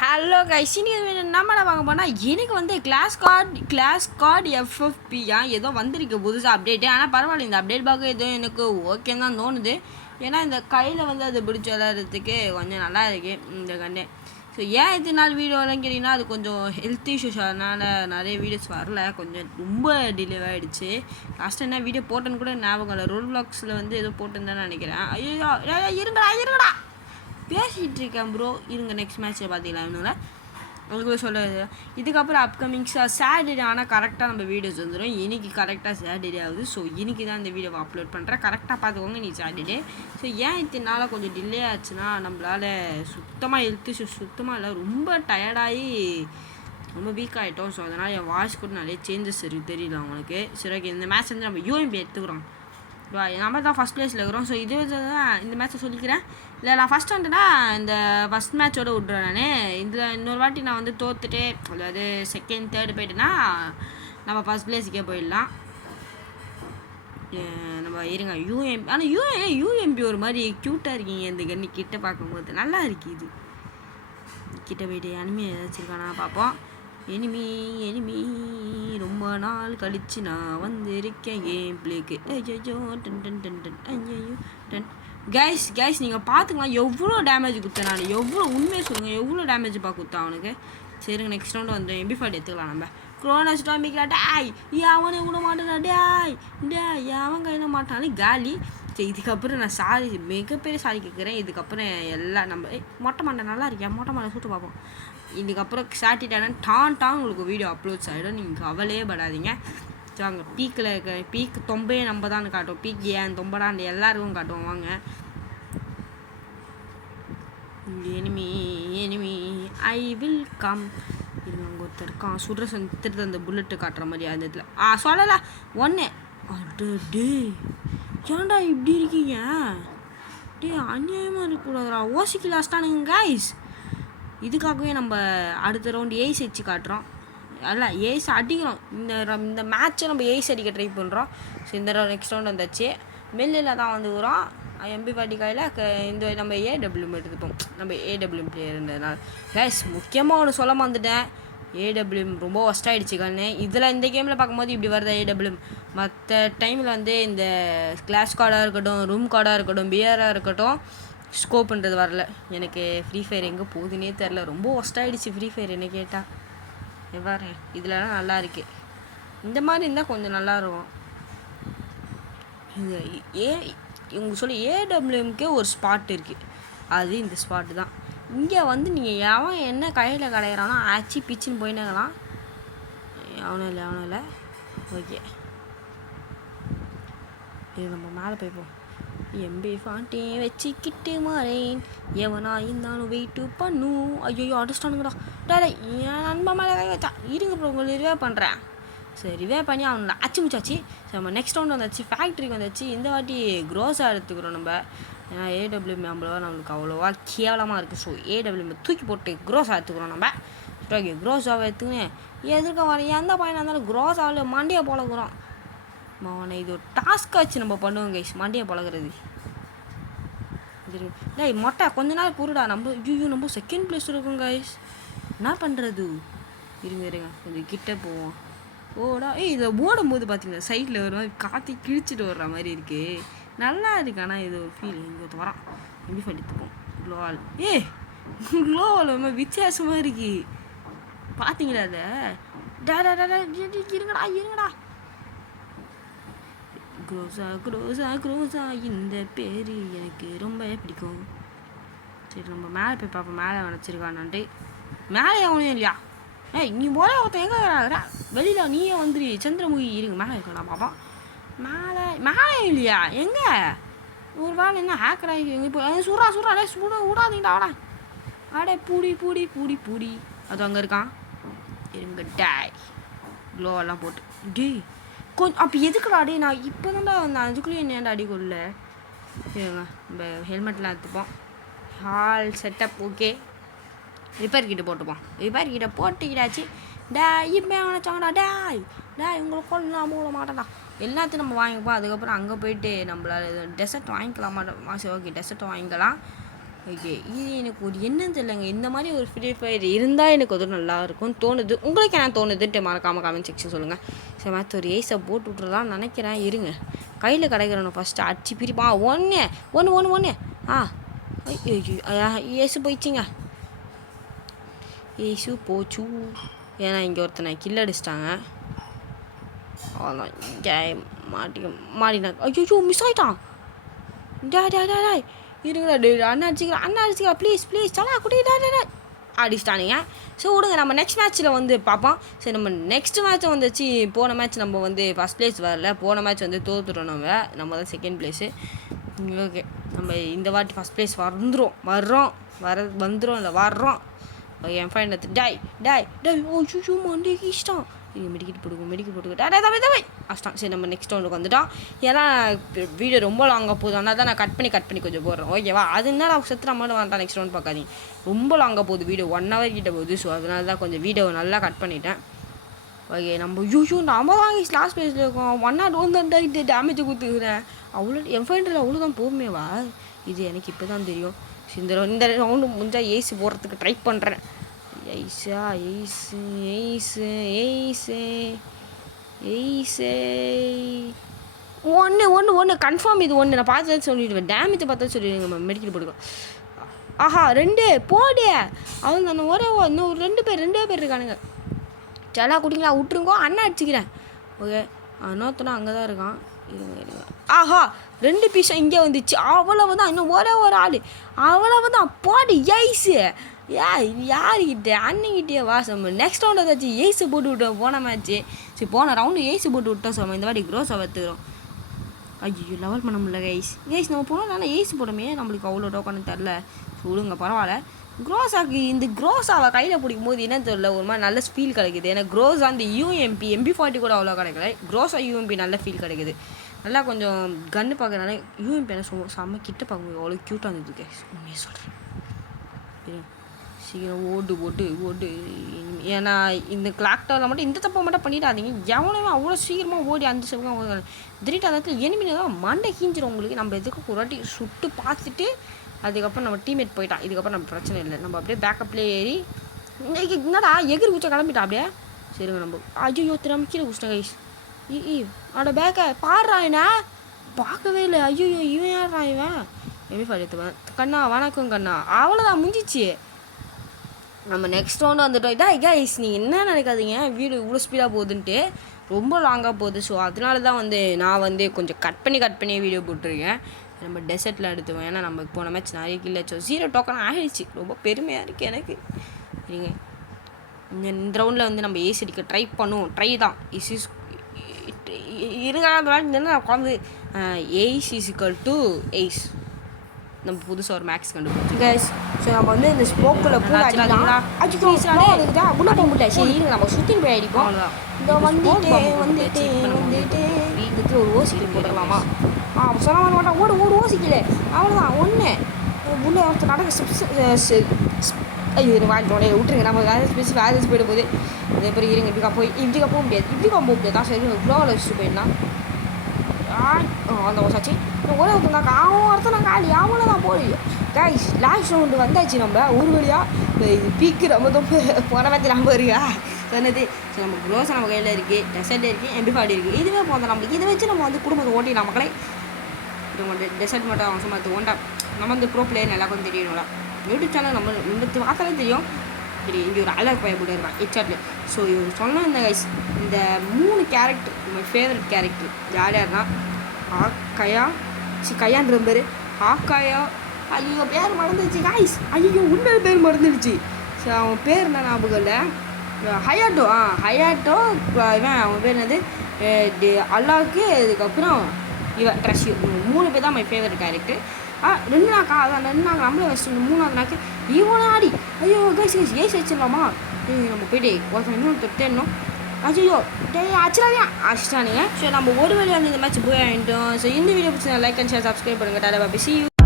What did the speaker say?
Hello guys, இன்னைக்கு நம்ம என்ன பார்க்க போனால் எனக்கு வந்து கிளாஸ் கார்டு எஃப்எஃப்பி ஏதோ வந்திருக்கு புதுசாக அப்டேட்டு. ஆனால் பரவாயில்ல, இந்த அப்டேட் பார்க்க ஏதோ எனக்கு ஓகேன்னு தான் தோணுது. ஏன்னா இந்த கையில் வந்து அது பிடிச்சி விளையாடுறதுக்கு கொஞ்சம் நல்லா இருக்குது இந்த கண்ணு. ஸோ ஏன் இத்தனை நாள் வீடியோலாம் கேட்டிங்கன்னா, அது கொஞ்சம் ஹெல்த் இஷ்யூஸ், அதனால் நிறைய வீடியோஸ் வரல, கொஞ்சம் ரொம்ப டிலே ஆகிடுச்சு. லாஸ்ட்டு என்ன வீடியோ போட்டேன்னு கூட ஞாபகம் இல்லை. ரோல் பிளாக்ஸில் வந்து ஏதோ போட்டுருந்தேன்னு நினைக்கிறேன். ஐயோ இருங்கடா பேசிகிட்டு இருக்கேன் ப்ரோ, இருங்க நெக்ஸ்ட் மேட்ச்சில் பார்த்திக்கலாம். இவனுங்கள அதுக்குள்ளே சொல்கிறது இதுக்கப்புறம் அப்கமிங்ஸாக சாட்டர்டே ஆனால் கரெக்டாக நம்ம வீடியோஸ் வந்துடும். இன்றைக்கி கரெக்டாக சாட்டர்டே ஆகுது. ஸோ இன்றைக்கி தான் இந்த வீடியோவை அப்லோட் பண்ணுறேன். கரெக்டாக பார்த்துக்கோங்க நீ சாட்டர்டே. ஸோ ஏன் இத்தனை நாளாக கொஞ்சம் டிலே ஆச்சுன்னா, நம்மளால் சுத்தமாக ஹெல்த் இஷ்யூஸ் சுத்தமாக இல்லை, ரொம்ப டயர்டாகி ரொம்ப வீக் ஆகிட்டோம். ஸோ அதனால் என் வாய்ஸ் கூட நிறைய சேஞ்சஸ் இருக்குது, தெரியல அவங்களுக்கு. சரி ஓகே, இந்த மேட்ச் வந்து நம்ம யூஎம்பி எடுத்துக்கிறோம். நம்ம தான் ஃபஸ்ட் ப்ளேஸில் இருக்கிறோம். ஸோ இது தான் இந்த மேட்ச்சை சொல்லிக்கிறேன். இல்லை நான் ஃபஸ்ட் வந்துட்டேன்னா இந்த ஃபஸ்ட் மேட்சோடு விட்ருவேன் நான். இதில் இன்னொரு வாட்டி நான் வந்து தோற்றுட்டு, அதாவது செகண்ட் தேர்டு போய்ட்டுன்னா நம்ம ஃபஸ்ட் ப்ளேஸுக்கே போயிடலாம். நம்ம இருங்க யூஎம்பி. ஆனால் யூஎம்பி ஒரு மாதிரி க்யூட்டாக இருக்கீங்க இந்த கண்ணி கிட்ட பார்க்கும்போது, நல்லா இருக்குது. இது கிட்ட போய்ட்டு அனிமே ஏதாச்சும் இருக்கானா பார்ப்போம். எனிமி ரொம்ப நாள் கழிச்சு நான் வந்திருக்கேன் கேம் பிளேக்கு. ஐயோ கைஸ் நீங்கள் பார்த்துக்கலாம் எவ்வளோ டேமேஜ் கொடுத்தேன் நான். எவ்வளோ உண்மையை சொல்லுங்கள், எவ்வளோ டேமேஜ் கொடுத்தேன் அவனுக்கு. சரிங்க, நெக்ஸ்ட் ரவுண்டு வந்து எம்பி5 எடுத்துக்கலாம் நம்ம. குரோனஸ் டாமிக்கிறா டாய், அவனே விட மாட்டேனா டாய் அவன் கையில மாட்டானே காலி. சரி, இதுக்கப்புறம் நான் மிகப்பெரிய சாரி கேட்குறேன். இதுக்கப்புறம் எல்லாம் நம்ம மொட்டை மண்டை நல்லா இருக்கேன், மொட்டை மண்டை சுட்டு பார்ப்போம். இதுக்கப்புறம் சாட்டிட்டான டான் உங்களுக்கு வீடியோ அப்லோட்ஸ் ஆகிடும், நீங்கள் கவலையே படாதீங்க. ஸோ அங்கே பீக்கில் இருக்க பீக் தொம்பே நம்ம தான் காட்டும், பீக் ஏன் தொம்படாண்டு எல்லாருக்கும் காட்டுவோம். வாங்க எனிமி ஐ வில் கம். இருங்க, ஒருத்தர் இருக்கான் சுடுற திருத்த அந்த புல்லட்டு காட்டுற மாதிரி அந்த இடத்துல சொல்லலை ஒன்று. டே ஏன்டா இப்படி இருக்கீங்க? அநியாயமாக இருக்கக்கூடாதுடா. ஓசிக்கு லாஸ்ட்டானுங்க கைஸ். இதுக்காகவே நம்ம அடுத்த ரவுண்டு ஏஸ் வச்சு காட்டுறோம். அல்ல ஏஸ் அடிக்கிறோம். இந்த மேட்ச்சை நம்ம ஏஸ் அடிக்க ட்ரை பண்ணுறோம். ஸோ இந்த நெக்ஸ்ட் ரவுண்ட் வந்தாச்சு. மெல்லில் தான் வந்துக்கிறோம். எம்பி5 கையில் இந்த நம்ம ஏடபிள்யூஎம் எடுத்துப்போம். நம்ம ஏடபிள்யூஎம் பிளேயர் இருந்ததுனால கைஸ் முக்கியமாக ஒன்று சொல்ல வந்துட்டேன். ஏடபிள்யூஎம் ரொம்ப ஒஸ்ட் ஆகிடுச்சு கண்ணு. இதில் இந்த கேமில் பார்க்கும்போது இப்படி வருது ஏடபிள்யூஎம். மற்ற டைமில் வந்து இந்த கிளாஸ் கார்டாக இருக்கட்டும், ரூம் கார்டாக இருக்கட்டும், பியராக இருக்கட்டும், ஸ்கோப்புன்றது வரல. எனக்கு ஃப்ரீ ஃபயர் எங்கே போகுதுன்னே தெரில. ரொம்ப ஒஸ்ட் ஆகிடுச்சு ஃப்ரீ ஃபயர் என்ன கேட்டால். எவ்வாறு இதிலலாம் நல்லா இருக்குது. இந்த மாதிரி இருந்தால் கொஞ்சம் நல்லாயிருக்கும். இவங்க சொல்லி ஏடபிள்யூஎம்கே ஒரு ஸ்பாட் இருக்குது, அது இந்த ஸ்பாட்டு தான். இங்கே வந்து நீங்கள் எவன் என்ன கையில் கடையிறானோ ஆச்சு பிச்சுன்னு போயினாங்களாம். அவனும் இல்லை ஓகே, இது நம்ம மேலே போய்ப்போம். எம்பி5 வச்சுக்கிட்டு மாறேன், எவனா இருந்தாலும் வெயிட்டு பண்ணும். ஐயோ அடிச்சிட்டானுங்கடா டே. என் நண்பன் மேலே கை வச்சா இருங்க ப்ரோ, உங்களை ரிவே பண்ணுறேன். சரி ரிவே பண்ணி அவனை அச்சு முடிச்சாச்சு. சரி நம்ம நெக்ஸ்ட் ரவுண்ட் வந்தாச்சு, ஃபேக்ட்ரிக்கு வந்தாச்சு. இந்த வாட்டி க்ரோஸாக எடுத்துக்கிறோம் நம்ம. ஏன்னா ஏடபிள்யூஎம் நம்மளுக்கு அவ்வளோவா கேவலமாக இருக்குது. ஸோ ஏடபிள்யூஎம் தூக்கி போட்டு க்ரோஸாக எடுத்துக்கிறோம் நம்ம. ஓகே, க்ரோஸாக எடுத்துக்கினேன் எதிர்க்க வரேன். எந்த பையனாக இருந்தாலும் க்ரோஸாவில் மண்டியை பழகுறோம். அவனை இது ஒரு டாஸ்க்காக வச்சு நம்ம பண்ணுவோம் கைஸ், மண்டியை பழகிறது. டேய் மொட்டை கொஞ்ச நாள் புருடா. நம்ம செகண்ட் பிளேஸ் இருக்கோம் கைஸ், என்ன பண்ணுறது? இருங்க கொஞ்சம் கிட்டே போவோம். ஓடா இதில் ஓடும்போது பார்த்தீங்கன்னா சைடில் ஒரு மாதிரி காற்றி கிழிச்சிட்டு வர்ற மாதிரி இருக்குது, நல்லா இருக்குது. ஆனால் இது ஒரு ஃபீல். இங்கே வரான் எம்பி5 எடுத்துப்போம். க்ளோவால் க்ளோவால் ரொம்ப வித்தியாசமாக இருக்குது, பார்த்தீங்களா? அதை இருங்கடா க்ரோஸா இந்த பேர் எனக்கு ரொம்ப பிடிக்கும். சரி நம்ம மேலே போய் பார்ப்போம், மேலே நினச்சிருக்கான்ட்டு. மேலே எவனும் இல்லையா? நீ போல ஒருத்தன் எங்கே இருக்கிறா வெளியில், நீயே வந்துரு சந்திரமுகி. இருங்க மேலே இருக்கா பாப்பா. மேலே இல்லையா? எங்கே? ஒரு வேலை என்ன ஹேக்கர் ஆகி இப்போ சுடுறா டே விடாதீங்கடா. அடே பூடி அது அங்கே இருக்கான். இருங்க டாய் க்ளோவெல்லாம் போட்டு டே கொஞ்சம் அப்போ எதுக்குடா டே? நான் இப்போ தான்டா வந்தேன், அதுக்குள்ளேயே என்னடா அடி கொள்ள. சரிங்க நம்ம ஹெல்மெட்லாம் எடுத்துப்போம். Hall setup okay. ரிப்பேர் கிட்ட போட்டுப்போம். ரிப்பேர் கிட்ட போட்டுக்கிட்டாச்சு. இப்போ நினச்சாங்கடா டாய் உங்களை கொள்ளலாம் போட மாட்டேன்டா. எல்லாத்தையும் நம்ம வாங்கிப்போம். அதுக்கப்புறம் அங்கே போயிட்டு நம்மளால் டெசர்ட் வாங்கிக்கலாம் மாட்டோம். சரி ஓகே, டெசர்ட் வாங்கிக்கலாம். ஓகே, இது எனக்கு ஒரு என்னன்னு தெரியலங்க. இந்த மாதிரி ஒரு ஃப்ரீ ஃபயர் இருந்தால் எனக்கு அது நல்லாயிருக்கும்னு தோணுது. உங்களுக்கு என்ன தோணுதுன்ட்டு மறக்காமல் கமெண்ட் செக்ஷன் சொல்லுங்கள். சரி, மற்ற ஒரு ஏஸை போட்டு விட்றலான்னு நினைக்கிறேன். இருங்க, கையில் கிடைக்கிறவனை ஃபஸ்ட்டு அடிச்சு பிரிப்பா. ஒன்று ஏசு போயிடுச்சிங்க. ஏசு போச்சு. ஏன்னா இங்கே ஒருத்தனை கில் அடிச்சிட்டாங்க. அவ்வளோதான், இங்கே மாட்டினா. ஐயோ, மிஸ் ஆகிட்டான். டாய் இருங்கடா, அண்ணா அடிச்சுக்கிறா ப்ளீஸ் சலா குட்டி அடிச்சிட்டானுங்க. ஸோ விடுங்க, நம்ம நெக்ஸ்ட் மேட்ச்சில் வந்து பார்ப்போம். சரி, நம்ம நெக்ஸ்ட் மேட்ச்சை வந்துச்சு. போன மேட்ச் நம்ம வந்து ஃபஸ்ட் ப்ளேஸ் வரல. போன மேட்ச் வந்து தோற்றுட்டோம். நம்ம தான் செகண்ட் ப்ளேஸு. ஓகே, நம்ம இந்த வாட்டி ஃபஸ்ட் ப்ளேஸ் வர்றோம். வர்றோம். என் ஃபைன் எடுத்து டாய் ஓ மண்டே இஷ்டம். இது மெடிக்கெட் போட்டுக்கோ தம்பி அஷ்டம். சரி, நம்ம நெக்ஸ்ட் ரவுண்டுக்கு வந்துட்டோம். ஏன்னா வீடியோ ரொம்ப லாங்காக போகுது. அதனால தான் நான் கட் பண்ணி கொஞ்சம் போடுறேன். ஓகேவா? அதனால அவங்க செத்துற மாதிரி வேண்டாம். நெக்ஸ்ட் ரவுண்ட் பார்க்காதீங்க, ரொம்ப லாங்காக போகுது வீடியோ. 1 hour கிட்ட போகுது. ஸோ அதனால தான் கொஞ்சம் வீடியோவை நல்லா கட் பண்ணிட்டேன். ஓகே, நம்ம தான் லாஸ்ட் ப்ளேஸில் இருக்கோம். 101 டேமேஜை கொடுத்துக்கிறேன். அவ்வளோ என் ஃபைண்டில் அவ்வளோதான் போகுமேவா? இது எனக்கு இப்போ தான் தெரியும். இந்த ரவுண்டு முடிஞ்சால் ஏசி போடுறதுக்கு ட்ரை பண்ணுறேன். ஒன்று கன்ஃபார்ம். இது ஒன்று நான் பார்த்து சொல்லிடுவேன். டேமேஜை பார்த்தா சொல்லிடுங்க. மெடிக்கல் போட்டுக்கோ. ஆஹா, 2 போடு. அவங்க அந்த இன்னும் 2 பேர் இருக்கானுங்க. சலா குடிங்களா, விட்டுருங்கோ. அண்ணா அடிச்சுக்கிறேன். ஓகே, இன்னொருத்தனா அங்கே தான் இருக்கான். இருங்க. ஆஹா, 2 பீஸும் இங்கே வந்துச்சு. அவ்வளவுதான், இன்னும் ஒரே ஒரு ஆள். அவ்வளவுதான், போடு ஏய்ஸு. யாருக்கிட்டே அண்ணங்கிட்டே நம்ம நெக்ஸ்ட் ரவுண்ட் ஏதாச்சும் ஏசு போட்டு விட்டோம். போன மேட்ச்சு சரி, போன ரவுண்டு ஏசு போட்டு விட்டோம். ஸோ இந்த வாட்டி க்ரோஸாக வத்துக்கிறோம். ஐயோ, லெவல் பண்ண முடியல கைஸ் நம்ம போனோம். ஆனால் ஏசு போடமே நம்மளுக்கு அவ்வளோ டோக்கன்னு தெரில. சொல்லுங்க, பரவாயில்ல. க்ரோஸாக்கு இந்த க்ரோஸாவை கையில் பிடிக்கும் போது என்ன தெரியல, ஒரு மாதிரி நல்ல ஃபீல் கிடைக்குது. ஏன்னா க்ரோஸா அந்த யூஎம்பி MP40 கூட அவ்வளோ கிடைக்கல. க்ரோஸா யூஎம்பி நல்ல ஃபீல் கிடைக்குது. நல்லா கொஞ்சம் கன்று பார்க்கறனால யூஎம்பி என்ன செம்ம கிட்ட பார்க்க அவ்வளோ க்யூட்டாக இருந்தது கைஸ். உண்மையாக சொல்கிறேன். சீக்கிரம் ஓடு. ஏன்னா இந்த கிளாக் டவரில் மட்டும் இந்த தப்பை மட்டும் பண்ணிடாதீங்க. எவனுமே அவ்வளோ சீக்கிரமாக ஓடி அந்த சைடுக்கு திடீர்னு அந்த இடத்துல எனிமினா தான் மண்டை கீஞ்சிடும் உங்களுக்கு. நம்ம எதுக்கு ஒரு வாட்டி சுட்டு பார்த்துட்டு அதுக்கப்புறம் நம்ம டீம்மேட் போயிட்டான். இதுக்கப்புறம் நம்ம பிரச்சனை இல்லை. நம்ம அப்படியே பேக்கப்லேயே ஏறி என்னடா எகிரி குச்சா கிளம்பிட்டா அப்படியே. சரிங்க, நம்ம ஐயோ திரும்ப கீழே குச்சிட்டேன் கைஸ். அவட பேக்கை பாடுறா, என்ன பார்க்கவே இல்லை. ஐயோ, இவன் யாரா இவன்? MP40 எடுத்துவேன். கண்ணா வணக்கம் கண்ணா. அவ்வளோதான், முடிஞ்சிச்சு. நம்ம நெக்ஸ்ட் ரவுண்டு வந்துட்டோம். கைஸ், நீங்கள் என்ன நினைக்காதீங்க, வீடு இவ்வளோ ஸ்பீடாக போகுதுன்ட்டு. ரொம்ப லாங்காக போகுது. ஸோ அதனால தான் நான் கொஞ்சம் கட் பண்ணி வீடியோ போட்டிருக்கேன். நம்ம டெசர்ட்டில் எடுத்துவோம். ஏன்னா நம்ம போன மேட்ச் நிறைய கில் வச்சோம். 0 டோக்கன் ஆகிடுச்சு. ரொம்ப பெருமையாக இருக்குது எனக்கு. சரிங்க, இந்த ரவுண்டில் நம்ம ஏசி அடிக்க ட்ரை பண்ணுவோம். ட்ரை தான் இருக்காது. குழந்தை ஏஸ் = நம்ம புதுசாக ஒரு மேக்ஸ் கண்டுபிடிச்சோம் கைஸ். ஸோ நம்ம இந்த ஸ்மோக்கில் பூரா அடிக்கலாம். உள்ள போக முடியல. சரி, நம்ம சுற்றின்னு போய் அடிப்போம். இந்த வந்துட்டு இதுக்கு ஒரு ஓசி போட்டுக்கலாமா? சொல்ல வர மாட்டான். ஓடு ஓசிக்கல. அவ்வளோதான், ஒன்று உள்ள ஒருத்தர் நடக்க ஐயோ வாங்கிட்டோட விட்டுருங்க. நம்ம வேறு போயிடும் போது அதே மாதிரி இருங்க. இப்படிக்கா போக முடியாது. இப்படிக்கா போக முடியாது. தான் சரி, ஃப்ளோவில் வச்சுட்டு போயிடலாம். அந்த ஓசாச்சு ஒரே ஒருத்தனாக்கா அவன் ஒருத்தனா காலி. அவனை தான் போடு கைஸ். லாஸ்ட் ரவுண்டு வந்தாச்சு. நம்ம ஒரு வழியாக இது பீக்கு நம்ம போன மாதிரி நம்ம இருக்கா சொன்னது. ஸோ நம்ம க்ரோஸாக நம்ம கையில் இருக்குது, டெசர்ட் இருக்குது, MP40 இருக்குது. இதுவே போதும் நம்மளுக்கு. இதை வச்சு நம்ம குடும்பத்தை ஓட்டிடலாம் மக்களே. டெசர்ட் மட்டும் அவசரமாக ஓண்டா. நம்ம ப்ரோ பிளேயர் நல்லா கொஞ்சம் தெரியணும்ல. யூடியூப் சேனல் நம்ம பார்த்தாலே தெரியும். சரி, இங்கே ஒரு அழகு பையன் கூட இருக்கான் ஹெட்சாட்டில். ஸோ இவர் சொன்ன இந்த கைஸ், இந்த 3 கேரக்டர் நம்ம ஃபேவரட் கேரக்டர் யார்னா கையான்ற பேர் ஆக்காயா. ஐயோ, பேர் மறந்துடுச்சு கைஸ். ஐயோ, உண்மையான பேர் மறந்துடுச்சு. ஸோ அவன் பேர் என்ன ஞாபகம் இல்லை. ஹயாட்டோ. இவன் அவன் பேர் என்னது அல்லாவுக்கு. அதுக்கப்புறம் இவன் ட்ரஷ்யூ. 3 பேர் தான் மை ஃபேவரட் கேரக்டர். 2 நாக்கா அதான் 2 நாள் நம்மளே வச்சுட்டு 3ஆவது நாக்கு இவனை ஆடி. ஐயோ கைஸ் ஏசி வச்சிடலாமா? நம்ம போய்ட்டு ஒருத்தன் இன்னொரு தொட்டேன்னோம். ஐயோ ஆச்சுடாதே அடிச்சிட்டானுங்க. ஸோ நம்ம ஒரு வழியாக இந்த மேட்ச் போய் ஆகிட்டோம். ஸோ இந்த வீடியோ பிடிச்சி லைக் அண்ட் ஷேர் சப்ஸ்கிரைப் பண்ணுங்கள். டாடா பாய், see you.